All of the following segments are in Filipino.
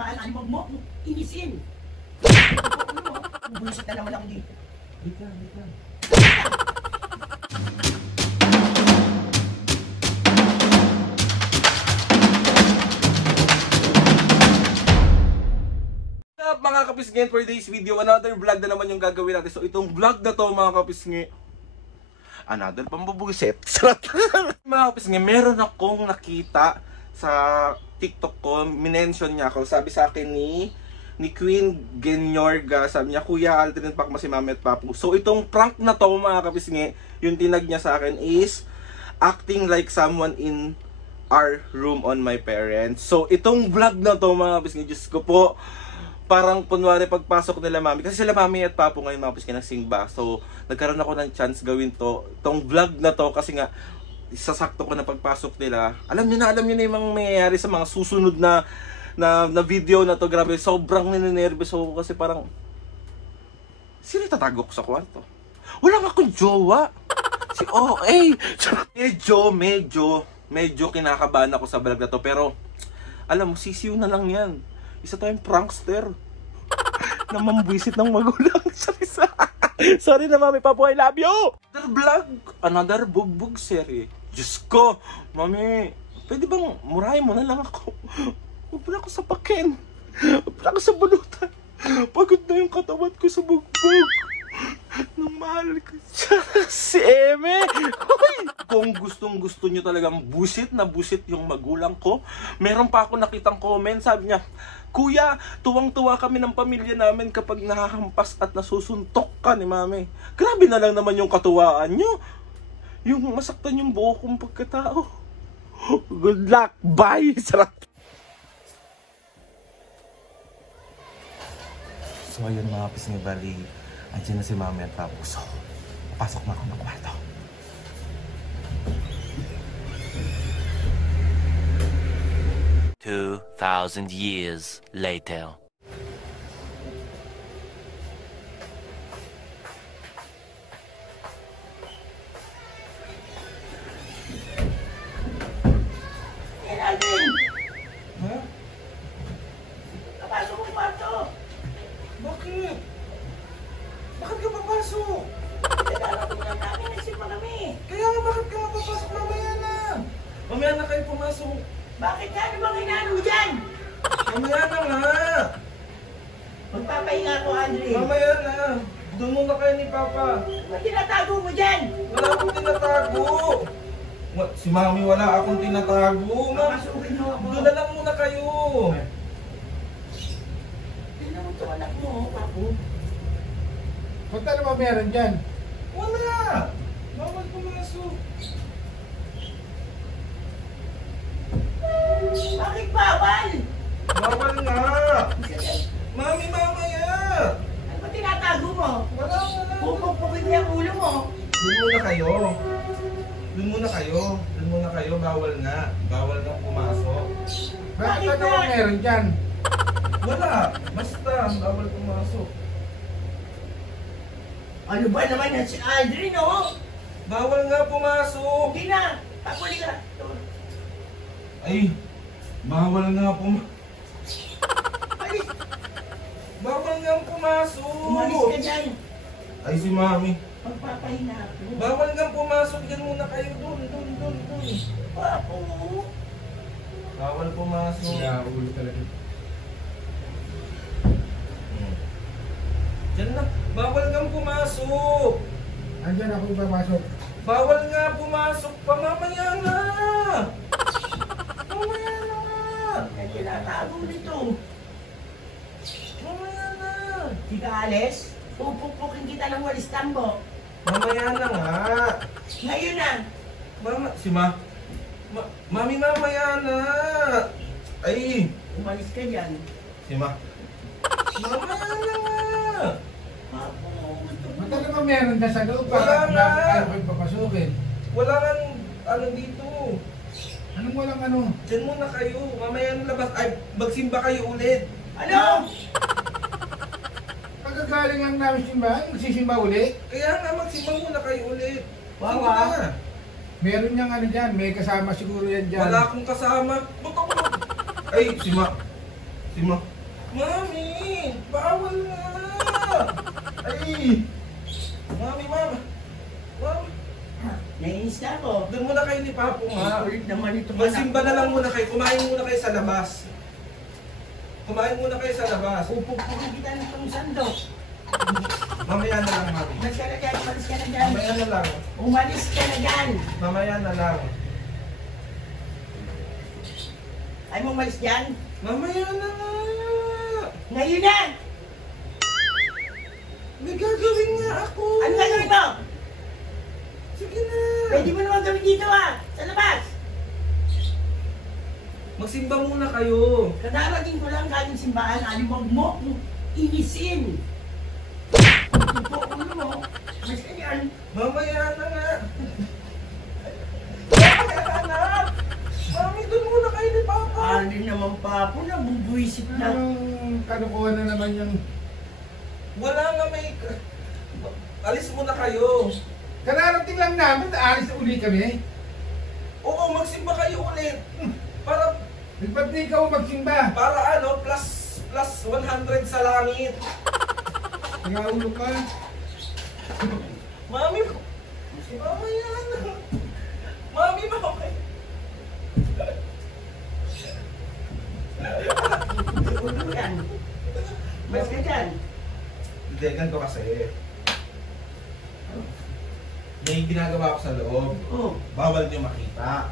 maalanimog mo, inisin. Bubulisit na naman ako dito. Wait lang. Mga kapisngin, for today's video, another vlog na naman yung gagawin natin. So itong vlog na to mga kapisngin, another pambubugiset. Mga kapisngin, meron akong nakita sa TikTok ko, minention niya ako. Sabi sa akin ni Queen Genyorga, sabi niya, Kuya, alternate pack mo si Mami at Papu. So itong prank na to mga kapisngin, yung tinag niya sa akin is acting like someone in our room on my parents. So itong vlog na to mga kapisngin, Diyos ko po, parang kunwari pagpasok nila Mami, kasi sila Mami at Papu ngayon mga kapisngin nagsimba. So nagkaroon ako ng chance gawin tong vlog na to kasi nga sasakto ko na pagpasok nila. Alam niyo na yung mga mangyayari sa mga susunod na video na to. Grabe, sobrang ninenervous ako kasi parang sino tatago ko sa kwarto? Wala nga akong jowa. Si OA. Medyo kinakabahan ako sa vlog na to, pero alam mo, sisiw na lang yan. Isa tayong prankster na mambwisit ng magulang. Sorry na Mami, Papu, I love you! Another vlog, another bugbog series. Diyos ko, Mami, pwede bang murahin mo na lang ako? Huwag na ako sa pakin. Huwag na ako sa bulutan. Pagod na yung katawan ko sa bugbog. Nung mahal ko siya, si Eme. Kung gustong gusto nyo talagang busit na busit yung magulang ko, meron pa ako nakitang comment, sabi niya, Kuya, tuwang-tuwa kami ng pamilya namin kapag nahahampas at nasusuntok ka ni Mami. Grabe na lang naman yung katuwaan nyo. Yung masaktan yung buo kong pagkatao. Good luck, bye! Sarap! So ayun mga kapisngin, bali, andyan na si Mami at Papu. So, pasok na ako ng kwarto. 2,000 years later. Alvin! Ha? Kapasok mo kwarto! Bakit? Bakit ka papasok? Nagkakaroon ko lang namin, nagsimba kami. Kaya nga, bakit ka mapapasok? Mamaya na! Mamaya na kayo pumasok. Bakit ka? Ano bang hinalo dyan? Mamaya na nga! Magpapahinga ko, Andre. Mamaya na! Doon muna kayo ni Papa. Ba't tinatago mo dyan? Wala akong tinatago! Si Mami wala akong tinatago. Papasukin mo ako. Doon na lang muna kayo. Tingnan mo ito, anak mo, Papu. Ba't ano ba meron dyan? Wala! Bawal pumasok. Bakit bawal? Bawal nga! Mami, mamaya! Ano ba tinatago mo? Wala. Pupukpukin niya ang ulo mo. Doon muna kayo. Bawal nga. Bawal nga pumasok. Bakit Bakit ano ba ba? meron dyan? Wala. Basta, bawal pumasok. Ano ba naman yan si Aldrin, no? Bawal nga pumasok. Hindi na. Papuli ka. Ay, bawal nga pumasok. Alis. Bawal nga pumasok. Umalis ka dyan. Ay, si Mami. Magpapahinga ako. Bawal nga pumasok. Yan muna kayo. Doon. Papu. Bawal pumasok. Kaya ulo talaga. Diyan na. Bawal nga pumasok. Andyan ako papasok. Bawal nga pumasok pa. Mamaya na. Mamaya na nga. Ay, tinatago nito. Mamaya na. Di ka alis? Pupukpukin kita ng walis tambo. Mamaya na nga. Ngayon na. Mami, mamaya na. Ay. Umalis ka dyan. Mamaya na nga. Papu. Ba't ano ba meron dyan sa loob? Wala Bakit nga. tayo kayo papasukin? Wala nang ano dito. Anong walang ano? Diyan muna kayo. Mamaya na labas. Ay, magsimba kayo ulit. Ano? Pagkagaling ang namin simbahan, magsisimba uli. Kaya nga, magsimba muna kayo ulit. Wow, Sige ah. na. Meron niyang ano dyan, may kasama siguro yan dyan. Wala akong kasama. Ba't ako? Ay, si Ma. Mami! Bawal nga! Ay! Mami, mama! Mami! Nainis na ako. Doon muna kayo ni Papo, ma. Ulit naman ito. Magsimba na lang muna kayo. Kumain muna kayo sa labas. Kumain muna kayo sa labas. Pupukpukin kita ng itong sandok. Mamaya na lang, mami. Umalis ka na dyan, umalis ka na dyan. Mamaya na lang. Umalis ka na dyan. Mamaya na lang. Ay mo umalis dyan? Mamaya na nga. Ngayon na! May gagawin nga ako. Ano gagawin mo? Sige na. Pwede mo naman gawin dito sa labas. Magsimba muna kayo. Kadarating ko lang galing simbahan, alimag mo inisin. Tupo ulo mo. Mas ganyan. Mamaya na nga. Mamaya na. Mami, doon muna kayo ni Papa. Alin naman Papo, nabubuisit na. Anong kanukuha na naman yung... Wala nga may... Alis muna kayo. Kararating lang namin, aalis na uli kami. Oo, magsimba kayo ulit. Para Ba't di ikaw magsimba? ano, plus 100 sa langit. Nangaulo ka. Mami, mamaya na. Mami, mamaya. Ulo yan. Mas ka dyan. Hindi, ganito kasi. May ginagawa ko sa loob. Oh. Bawal niyo makita.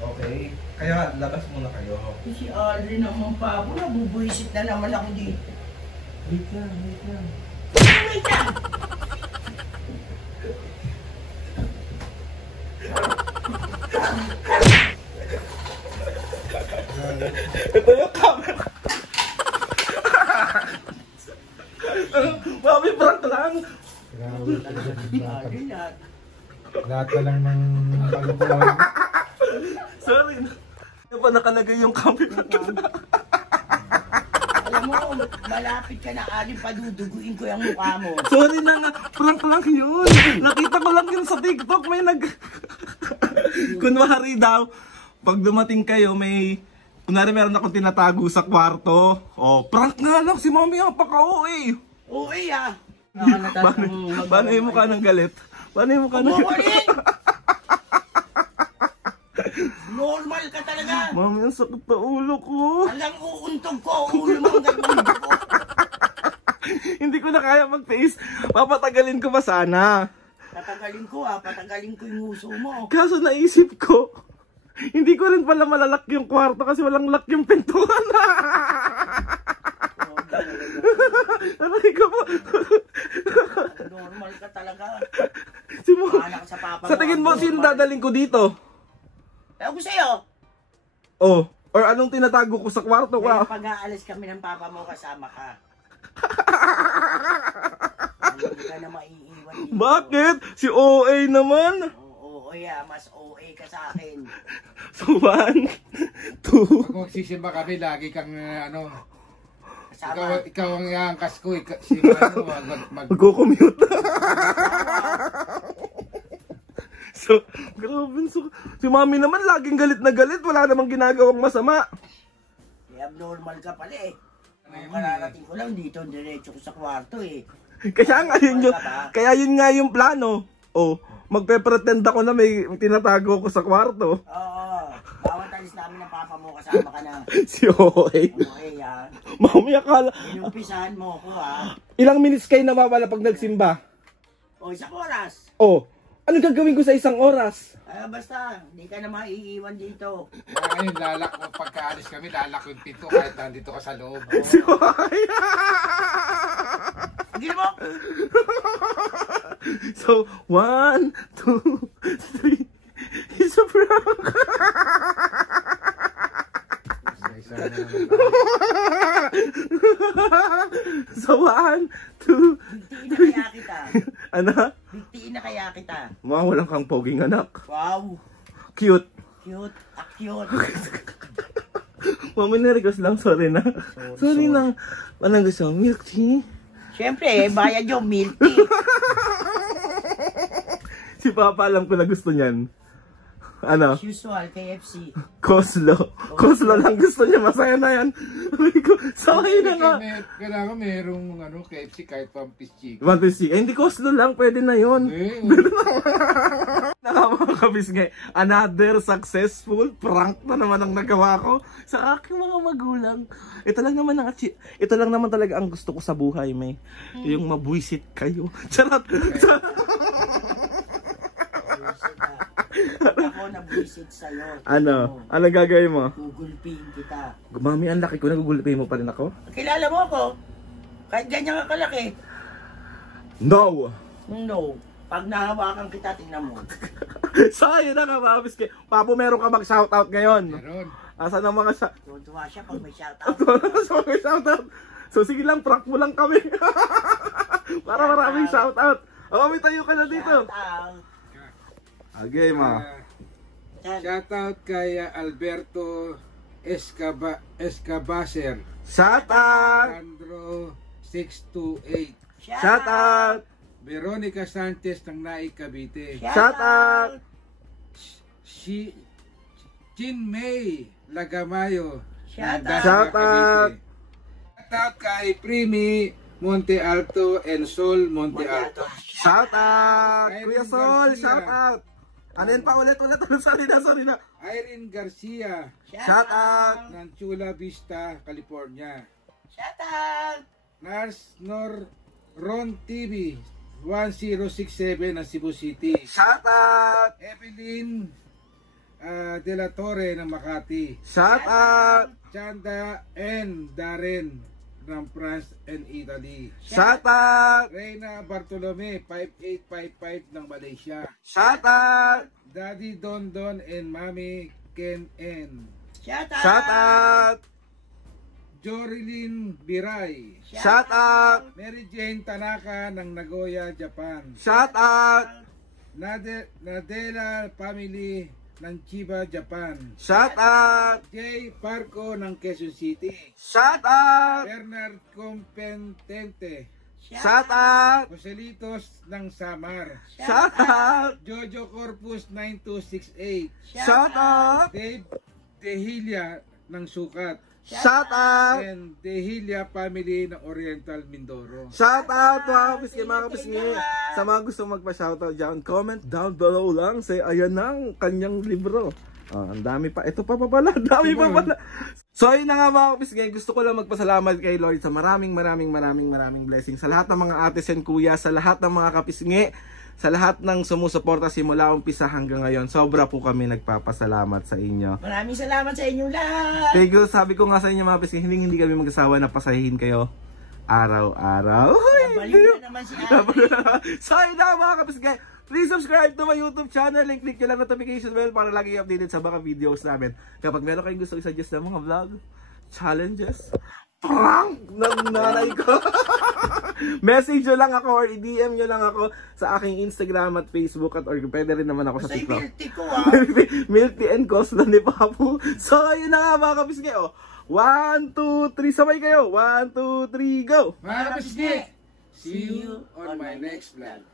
Okay? Kaya labas muna kayo. Si Alin naman Papo, nabubuisit na naman ako dito. Wait lang, wait lang. Wait lang! Ito yung camera. Mami, prank lang. Alin na. Lahat na lang ng malukuhan. Sorry. Ano pa nakalagay yung camera? Alam mo, malapit ka na Alin, paduduguin ko yung mukha mo. Sorry na nga, prank lang yun. Nakita ko lang yun sa TikTok, may kunwari daw, pag dumating kayo, kunwari meron akong tinatago sa kwarto. Oh, prank nga lang, si Mami ang paka-uwi. Uy Paano yung mukha ng galit? Paano yung mukha ng galit? Normal ka talaga. Mami, ang sakit na ulo ko. Alang uuntog ko, ulo mo ang gagawin ko. Hindi ko na kaya magtiis. Papatagalin ko pa sana. Patagalin ko yung uso mo. Kaso naisip ko, hindi ko rin pala malalak yung kwarto kasi walang lock yung pintuan. Aray ko po. Normal ka talaga. Anak sa papa mo. Sa tingin mo, sino dadaling ko dito? Ewan ko sa'yo. Oh, or anong tinatago ko sa kwarto? Wow. Pag-aalis kami ng papa mo, kasama ka. Hindi ka na maiiwan dito. Bakit? Si OA naman. Oo, mas OA ka sa akin. So, 1, 2. Pag magsisimba kami, lagi kang Kasama. ikaw ang iangkas ko. Simba mo, Magko-commute. So, grabe. Si Mami naman laging galit na galit. Wala namang ginagawang masama. Abnormal ka pala eh. Ang kararating ko lang dito, diretso ko sa kwarto eh. Kaya yun nga yung plano. Oh, magpe-pretend ako na may tinatago ko sa kwarto. Oo. Bawat alis namin ng papa mo, kasama ka na. Si OA. Okay yan. Mami, akala. Inumpisahan mo ako ha. Ilang minutes kayo nawawala pag nagsimba? O, isang oras. Oh, ano gagawin ko sa isang oras? Basta, hindi ka na maiiwan dito. Ngayon, pagkaalis kami, lalak yung pinto kahit nandito ka sa loob. Si OA. Hindi mo? So, 1, 2, 3. It's a prank. So, 1, 2, Bigtiin na kaya kita. ano? Bigtiin na kaya kita. Mga walang kang poging anak. Wow. Cute. Cute. Cute. Mami, na-request lang. Sorry na. Sorry na. Walang gusto. Milk tea. Siyempre, bayad yung milk tea. Si Papa alam ko na gusto niyan. Ano? As usual, KFC. Coslo. Coslo lang gusto niya. Masaya na yan. Sakay na nga. Kailangan merong ano, KFC kahit pampis chicken. One piece chicken. Hindi, Coslo lang. Pwede na yun. Mga kabisngay, another successful prank na naman ang nagawa ko sa aking mga magulang. Ito lang naman talaga ang gusto ko sa buhay, may. Yung mabwisit kayo. Charot. Ako nabwisit sa'yo. Ano? Ano gagawin mo? Gugulpihin kita. Mami, ang laki ko. Nagugulpay mo pa rin ako? Kilala mo ako? Kahit ganyan ka kalaki. No! No. Pag nahawakan kita, tingnan mo. So, ayun na nga mga kabisngay. Papo, meron ka mag-shoutout ngayon. Meron. Asan ang mga Tuwa siya pag may shoutout. shoutout? So, sige lang, prank mo lang kami. Para maraming shoutout. O, may tayo ka na dito. Shoutout. Okay, ma. Shoutout kay Alberto Escabaser. Shoutout! Sandro 628. Shoutout! Veronica Sanchez ng Naik Cavite. Shoutout! Chin May Lagamayo. ng Shoutout. Dasma, Shoutout. Cavite. Shoutout kay Primi Monte Alto and Sol Monte Alto. Shoutout! Irene Kuya Sol, Garcia. shoutout! Ano yun pa ulit? Sorry na. Irene Garcia Shoutout! ng Chula Vista, California. Shoutout. Nars Nor Ron TV 1067 ng Cebu City. Shoutout! Evelyn De La Torre ng Makati. Shoutout! Chanda and Darren ng France and Italy. Shoutout! Reyna Bartolome 5855 ng Malaysia. Shoutout! Daddy Don and Mami Ken N. Shoutout. Shoutout! Jorilyn Biray. Shoutout! Mary Jane Tanaka ng Nagoya, Japan. Shoutout! Nadela family ng Chiba, Japan. Shoutout! Jay Parco ng Quezon City. Shoutout! Bernard Competente. Shoutout! Joselitos ng Samar. Shoutout! Jojo Corpus 9268. Shoutout! Dave Dehilia ng Sukat. Shoutout! And Dehilia family ng Oriental Mindoro. Shoutout mga kapisngi. Sa mga gusto magpa-shoutout dyan, comment down below lang. Say, ayan ang kanyang libro. Ang dami pa. Ito pa pala. Dami pa pala. So, yun na nga mga kapisngi. Gusto ko lang magpasalamat kay Lord sa maraming blessings. Sa lahat ng mga ates and kuya, sa lahat ng mga kapisngi, sa lahat ng sumusuporta simula umpisa hanggang ngayon. Sobra po kami nagpapasalamat sa inyo. Maraming salamat sa inyong lahat. Pero sabi ko nga sa inyo mga kapisngi, hindi kami mag-asawa na pasahihin kayo araw-araw. Nabalik na naman si Ari. So, yun na mga kapisgay. Please subscribe to my YouTube channel. Click nyo lang notification bell para lagi updated sa mga videos namin. Kapag meron kayong gusto i-suggest na mga vlog, challenges, prank ng nanay ko. Message nyo lang ako or i-DM nyo lang ako sa aking Instagram at Facebook at or pwede rin naman ako sa Basta TikTok. i-milty ko Milty and Coslo ni Papu. So, yun na nga mga kapisgay. 1, 2, 3, sabay kayo. 1, 2, 3, go! Mga kapisngi, see you on my next vlog.